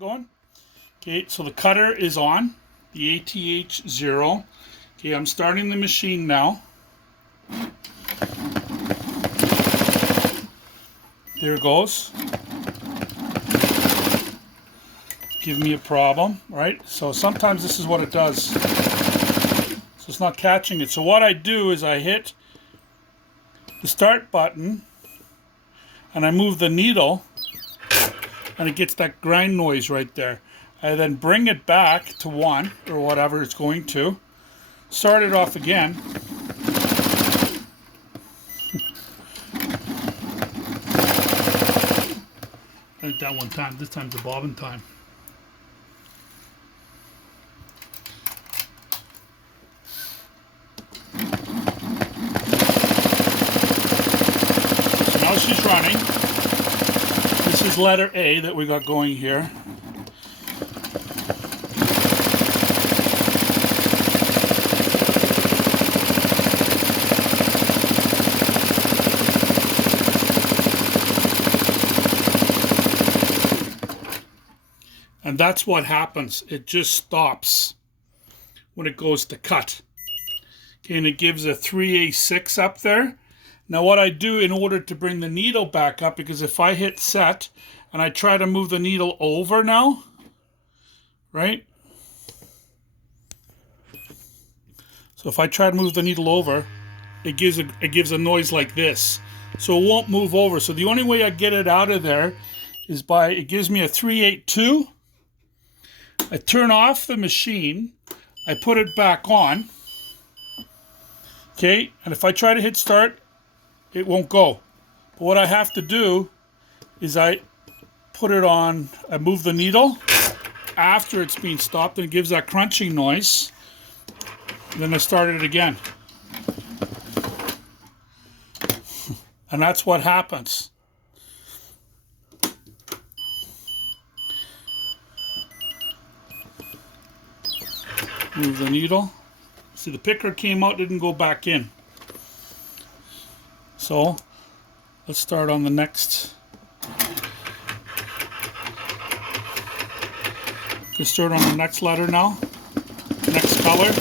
going. Okay, so the cutter is on, the ATH0. Okay, I'm starting the machine now. There it goes. Give me a problem, right? So sometimes this is what it does. So it's not catching it. So what I do is I hit the start button and I move the needle and it gets that grind noise right there. I then bring it back to 1 or whatever it's going to. Start it off again. I did that one time. This time's the bobbin time. So now she's running. This is letter A that we got going here. And that's what happens. It just stops when it goes to cut. Okay, and it gives a 3A6 up there. Now what I do in order to bring the needle back up, because if I hit set and I try to move the needle over now, right? So if I try to move the needle over, it gives a noise like this. So it won't move over. So the only way I get it out of there is by, it gives me a 382. I turn off the machine, I put it back on, okay, and if I try to hit start, it won't go. But what I have to do is I put it on, I move the needle after it's been stopped and it gives that crunching noise, and then I start it again. And that's what happens. Move the needle. See, the picker came out, didn't go back in. So let's start on the next. Let's start on the next letter now. Next color.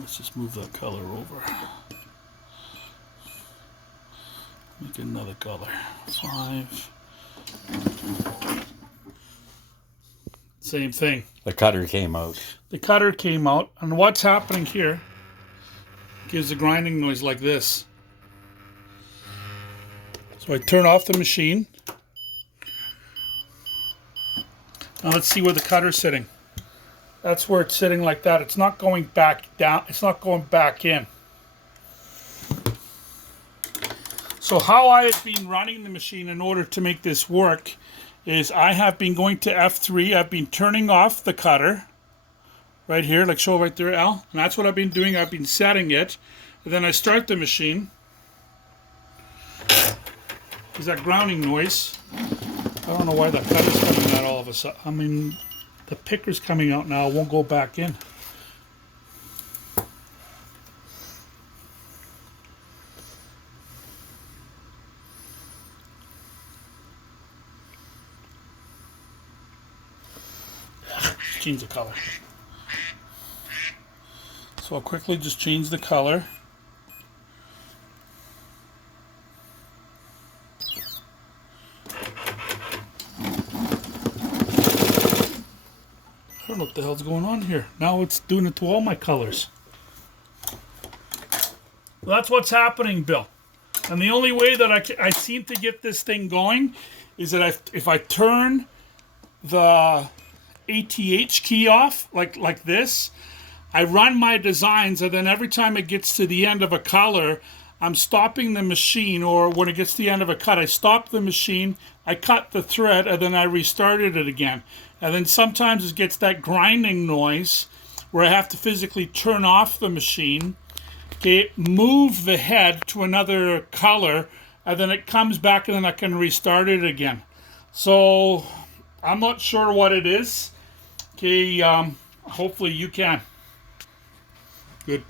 Let's just move that color over. Make another color. 5. Same thing. The cutter came out. The cutter came out, and what's happening here gives a grinding noise like this. So I turn off the machine. Now let's see where the cutter's sitting. That's where it's sitting like that. It's not going back down. It's not going back in. So how I have been running the machine in order to make this work is I have been going to F3. I've been turning off the cutter right here, like show right there, Al. And that's what I've been doing. I've been setting it. And then I start the machine. There's that grounding noise. I don't know why that cutter's coming out all of a sudden. I mean, the picker's coming out now. It won't go back in. Change the color. So I'll quickly just change the color. I don't know what the hell's going on here. Now it's doing it to all my colors. Well, that's what's happening, Bill. And the only way that I seem to get this thing going is that if I turn the ATH key off like this, I run my designs, and then every time it gets to the end of a color, I'm stopping the machine, or when it gets to the end of a cut, I stop the machine, I cut the thread, and then I restarted it again. And then sometimes it gets that grinding noise where I have to physically turn off the machine, okay, move the head to another color, and then it comes back and then I can restart it again. So I'm not sure what it is. Okay, hopefully you can. Good.